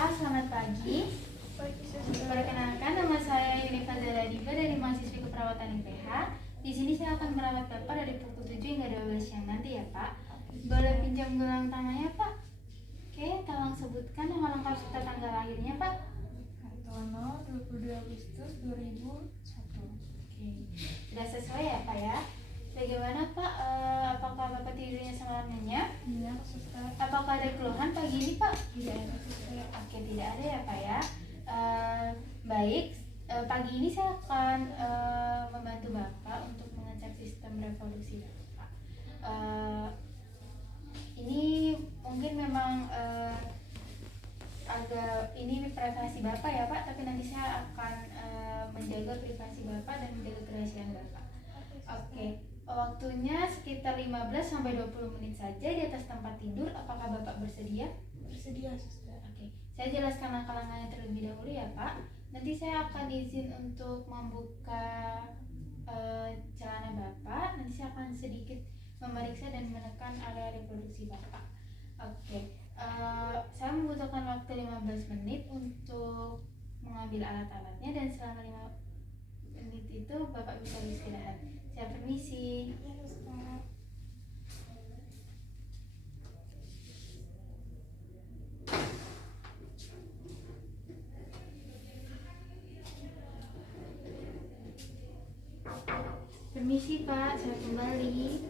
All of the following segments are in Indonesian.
Pak, selamat pagi. Pagi, Suster. Perkenalkan, nama saya Yuni Fazala Diba dari mahasiswi keperawatan IPH. Di sini saya akan merawat Bapak dari pukul 7 hingga 12 siang nanti ya Pak. Boleh pinjam gelang tangannya Pak? Oke, tolong sebutkan nama lengkap serta tanggal lahirnya Pak. Hartono, 22 Agustus 2001. Oke, sudah sesuai ya Pak ya. Bagaimana Pak, apakah Bapak tidurnya semalam nyenyak? Iya, Suster. Apakah ada keluhan pagi ini Pak? Tidak ada, Suster. Oke, tidak ada ya Pak ya. Baik, pagi ini saya akan membantu Bapak untuk mengecek sistem reproduksi Bapak. Ini mungkin memang agak ini privasi Bapak ya Pak, tapi nanti saya akan menjaga privasi Bapak dan menjaga kerahasiaan Bapak. Oke, waktunya sekitar 15-20 menit saja di atas tempat tidur. Apakah Bapak bersedia? Bersedia, Suster. Oke, saya jelaskan langkah-langkahnya terlebih dahulu ya Pak. Nanti saya akan izin untuk membuka celana Bapak. Nanti saya akan sedikit memeriksa dan menekan area reproduksi Bapak. Oke, saya membutuhkan waktu 15 menit untuk mengambil alat-alatnya, dan selama 5 menit itu Bapak bisa beristirahat. Saya permisi. Iya, Suster. Permisi Pak, saya kembali.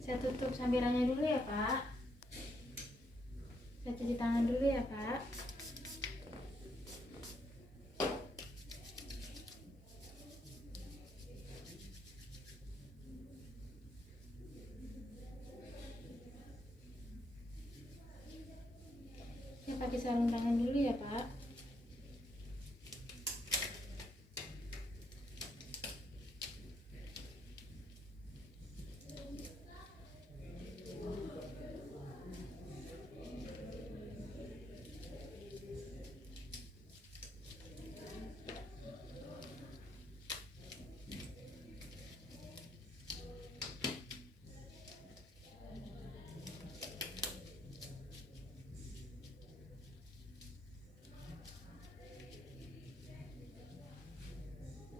Saya tutup sambirannya dulu ya Pak. Saya cuci tangan dulu ya Pak. Saya pakai sarung tangan dulu ya Pak.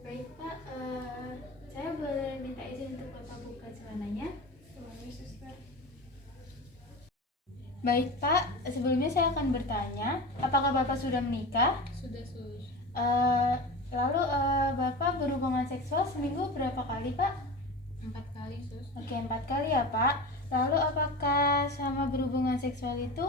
Baik Pak, saya boleh minta izin untuk Bapak buka celananya? Boleh, Suster. Baik Pak, sebelumnya saya akan bertanya, apakah Bapak sudah menikah? Sudah, Sus. Lalu Bapak berhubungan seksual seminggu berapa kali Pak? 4 kali, Sus. Oke, 4 kali ya Pak. Lalu apakah sama berhubungan seksual itu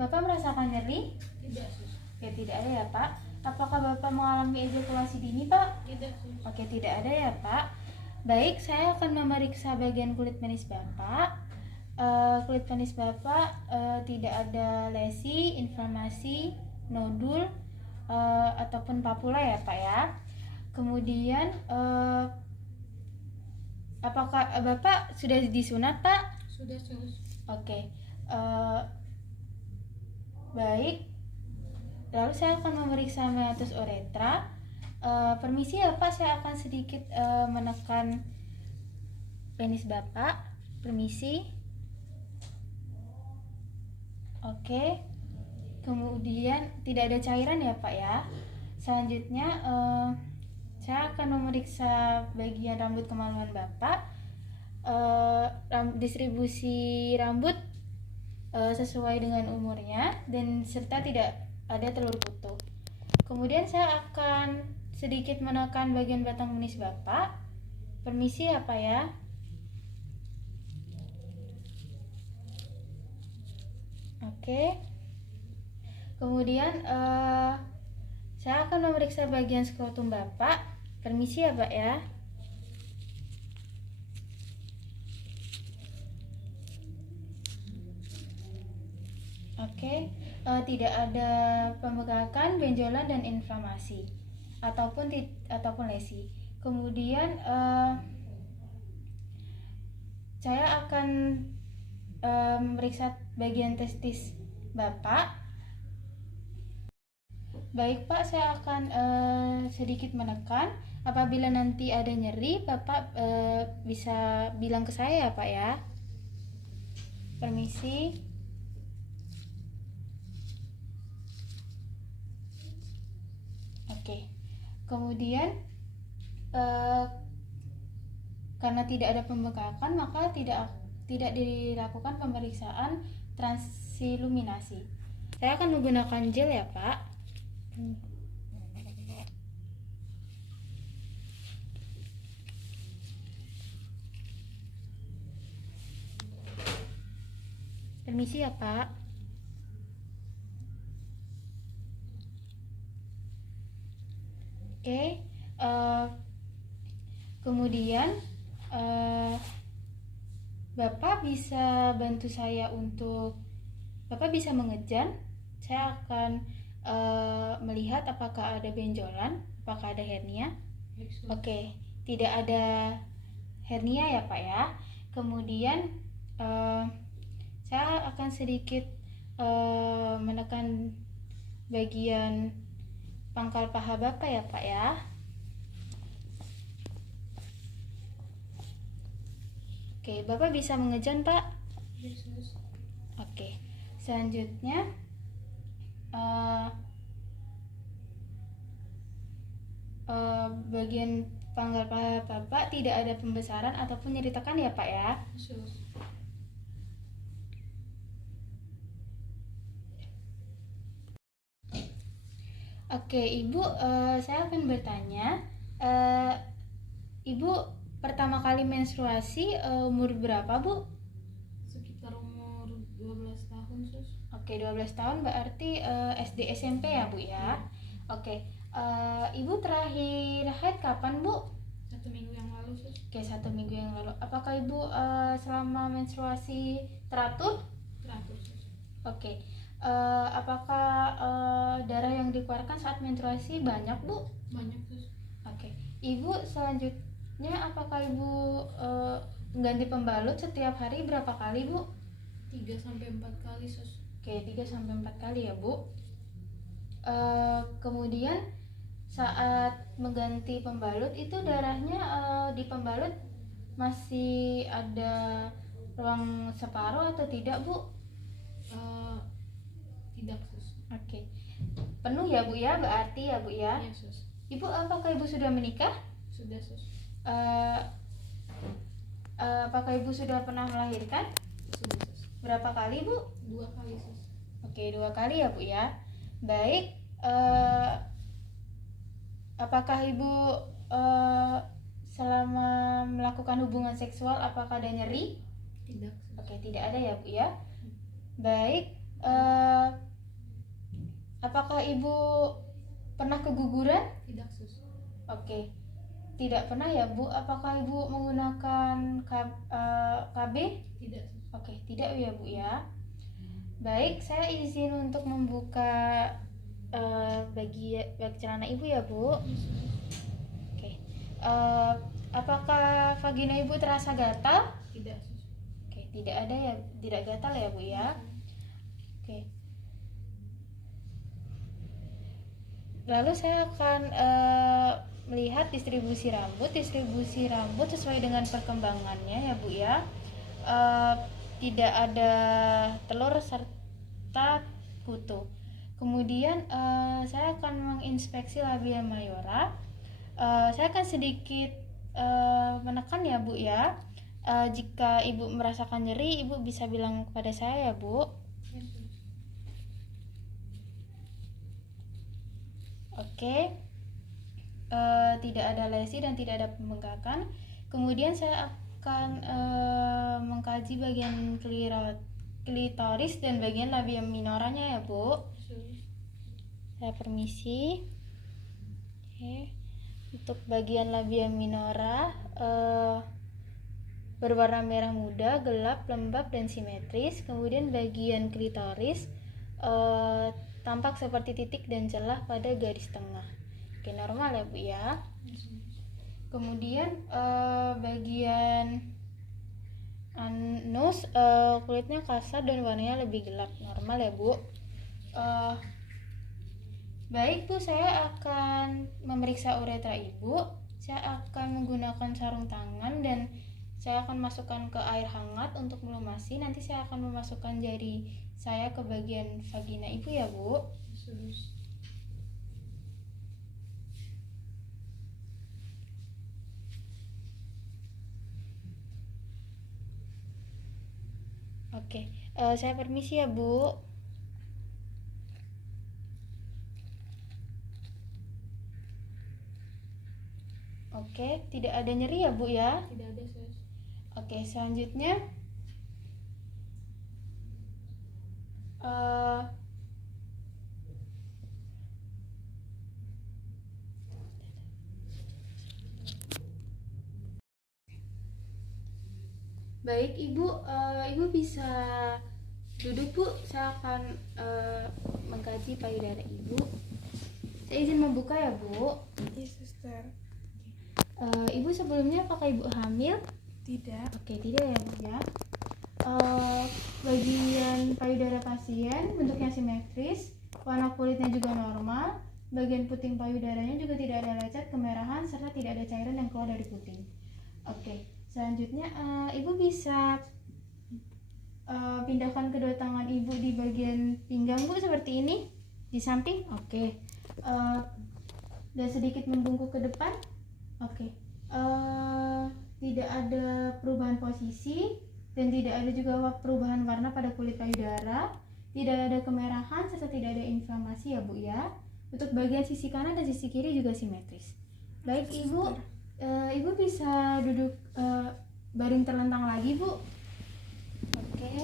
Bapak merasakan nyeri? Tidak, Sus. Oke, tidak ada ya Pak. Apakah Bapak mengalami ejakulasi dini Pak? Tidak, Sus. Oke, tidak ada ya Pak. Baik, saya akan memeriksa bagian kulit penis Bapak. Kulit penis Bapak tidak ada lesi, inflamasi, nodul, ataupun papula ya Pak ya. Kemudian apakah Bapak sudah disunat Pak? Sudah, Sus. Oke, baik. Lalu saya akan memeriksa meatus uretra. Permisi ya Pak, saya akan sedikit menekan penis Bapak. Permisi. Oke. Kemudian tidak ada cairan ya Pak ya. Selanjutnya saya akan memeriksa bagian rambut kemaluan Bapak. Distribusi rambut sesuai dengan umurnya dan serta tidak ada telur kutub. Kemudian saya akan sedikit menekan bagian batang penis Bapak. Permisi ya Pak ya. Oke. Kemudian saya akan memeriksa bagian skrotum Bapak. Permisi ya Pak ya. Oke, tidak ada pembengkakan, benjolan dan inflamasi ataupun lesi. Kemudian saya akan memeriksa bagian testis Bapak. Baik Pak, saya akan sedikit menekan. Apabila nanti ada nyeri, Bapak bisa bilang ke saya ya Pak ya. Permisi. Oke. Kemudian karena tidak ada pembengkakan, maka tidak dilakukan pemeriksaan transiluminasi. Saya akan menggunakan gel ya, Pak. Permisi ya, Pak. Oke. Kemudian Bapak bisa bantu saya untuk Bapak bisa mengejan. Saya akan melihat apakah ada benjolan, apakah ada hernia. Oke, tidak ada hernia ya, Pak ya. Kemudian saya akan sedikit menekan bagian pangkal paha Bapak ya, Pak ya. Oke, Bapak bisa mengejan, Pak? Yes, sus. Oke, selanjutnya bagian pangkal paha Bapak tidak ada pembesaran ataupun nyeri tekan ya, Pak ya? Sus. Oke, Ibu, saya akan bertanya, Ibu pertama kali menstruasi umur berapa, Bu? Sekitar umur 12 tahun, sus. Oke, 12 tahun berarti SD SMP ya, Bu ya? Oke, Ibu terakhir haid kapan, Bu? 1 minggu yang lalu, sus. Oke, 1 minggu yang lalu. Apakah Ibu selama menstruasi teratur? Teratur, sus. Oke, apakah darah yang dikeluarkan saat menstruasi banyak, Bu? Banyak, sus. Oke, Ibu selanjutnya apakah Ibu ganti pembalut setiap hari berapa kali, Bu? 3-4 kali, sus. Oke, 3-4 kali ya, Bu. Kemudian saat mengganti pembalut itu darahnya di pembalut masih ada ruang separuh atau tidak, Bu? Tidak, sus. Oke, penuh ya, Bu ya, berarti ya, Bu ya. Iya, sus. Ibu, apakah Ibu sudah menikah? Sudah, sus. Apakah Ibu sudah pernah melahirkan? Sudah, sus. Berapa kali, Bu? 2 kali, sus. Oke, 2 kali ya, Bu ya. Baik, apakah Ibu selama melakukan hubungan seksual apakah ada nyeri? Tidak, sus. Oke, tidak ada ya, Bu ya. Baik, apakah Ibu pernah keguguran? Tidak, sus. Oke, tidak pernah ya, Bu. Apakah Ibu menggunakan KB? Tidak, sus. Oke, tidak ya, Bu ya. Baik, saya izin untuk membuka bagi celana Ibu ya, Bu. Oke, apakah vagina Ibu terasa gatal? Tidak, sus. Oke, tidak ada ya, tidak gatal ya, Bu ya. Oke. Lalu saya akan melihat distribusi rambut sesuai dengan perkembangannya ya, Bu ya. Tidak ada telur serta kutu. Kemudian saya akan menginspeksi labia mayora. Saya akan sedikit menekan ya, Bu ya. Jika Ibu merasakan nyeri, Ibu bisa bilang kepada saya ya, Bu. Yes, sus. Oke. Tidak ada lesi dan tidak ada pembengkakan. Kemudian saya akan mengkaji bagian klitoris dan bagian labia minoranya ya, Bu. Sus. Saya permisi. Oke. Untuk bagian labia minora berwarna merah muda, gelap, lembab, dan simetris. Kemudian bagian klitoris tampak seperti titik dan celah pada garis tengah. Oke, normal ya, Bu ya. Yes, sus. Kemudian bagian anus kulitnya kasar dan warnanya lebih gelap, normal ya, Bu. Baik, Bu, saya akan memeriksa uretra Ibu. Saya akan menggunakan sarung tangan dan saya akan masukkan ke air hangat untuk melumasi. Nanti saya akan memasukkan jari saya ke bagian vagina Ibu ya, Bu. Sus. Oke, saya permisi ya Bu. Oke, tidak ada nyeri ya Bu ya? Tidak ada, Sus. Oke, selanjutnya eh, baik Ibu, Ibu bisa duduk Bu. Saya akan mengkaji payudara Ibu. Saya izin membuka ya Bu. Iya, Suster. Ibu sebelumnya apakah Ibu hamil? Tidak. Oke, tidak ya Bu ya. Bagian payudara pasien bentuknya simetris, warna kulitnya juga normal, bagian puting payudaranya juga tidak ada lecet, kemerahan, serta tidak ada cairan yang keluar dari puting. Oke, selanjutnya Ibu bisa pindahkan kedua tangan Ibu di bagian pinggang Bu seperti ini, di samping. Oke, dan sedikit membungkuk ke depan. Oke, tidak ada perubahan posisi dan tidak ada juga perubahan warna pada kulit payudara, tidak ada kemerahan serta tidak ada inflamasi ya Bu ya. Untuk bagian sisi kanan dan sisi kiri juga simetris. Baik Ibu, Ibu bisa duduk baring terlentang lagi Bu. Oke.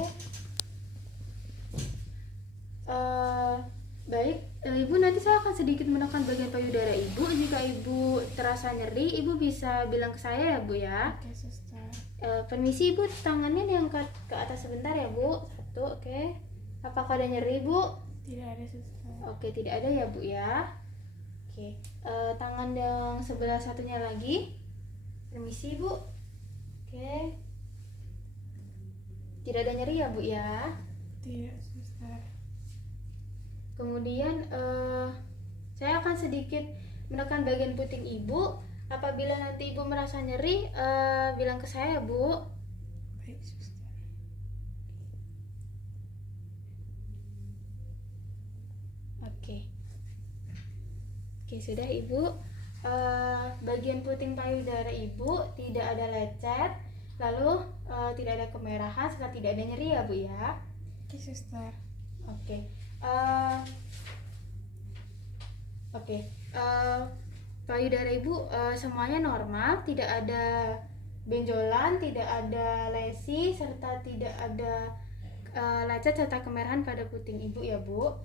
Baik, Ibu nanti saya akan sedikit menekan bagian payudara Ibu. Jika Ibu terasa nyeri, Ibu bisa bilang ke saya ya Bu ya. Oke, Suster. Permisi Ibu, tangannya diangkat ke atas sebentar ya Bu. Satu, oke. Apakah ada nyeri Bu? Tidak ada, Suster. Oke, tidak ada ya Bu ya. Oke, tangan yang sebelah satunya lagi. Permisi Bu. Oke. Tidak ada nyeri ya Bu ya. Tidak, Suster. Kemudian saya akan sedikit menekan bagian puting Ibu. Apabila nanti Ibu merasa nyeri, bilang ke saya Bu. Baik, Suster. Oke. Oke, sudah Ibu. Bagian puting payudara Ibu tidak ada lecet, lalu tidak ada kemerahan serta tidak ada nyeri ya Bu ya. Oke, Suster. Oke. Payudara Ibu semuanya normal, tidak ada benjolan, tidak ada lesi, serta tidak ada lecet serta kemerahan pada puting Ibu ya Bu.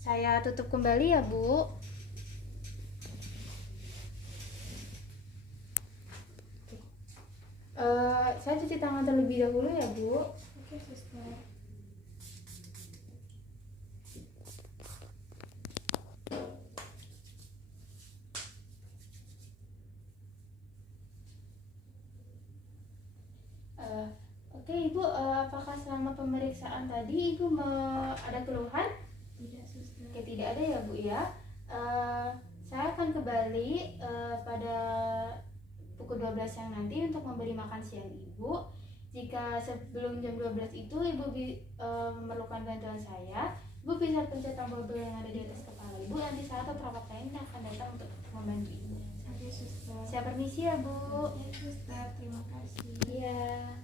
Saya tutup kembali ya Bu. Saya cuci tangan terlebih dahulu ya Bu. Oke, Suster. Oke Ibu, apakah selama pemeriksaan tadi Ibu ada keluhan? Tidak, Suster. Oke, tidak ada ya Bu ya. Saya akan kembali pada pukul 12 siang nanti untuk memberi makan siang Ibu. Jika sebelum jam 12 itu Ibu memerlukan bantuan saya, Ibu bisa pencet tombol bel yang ada di atas kepala Ibu. Nanti saya atau perawat lain akan datang untuk membantu Ibu. Oke, Suster. Saya permisi ya Bu. Ya, Suster. Terima kasih. Iya.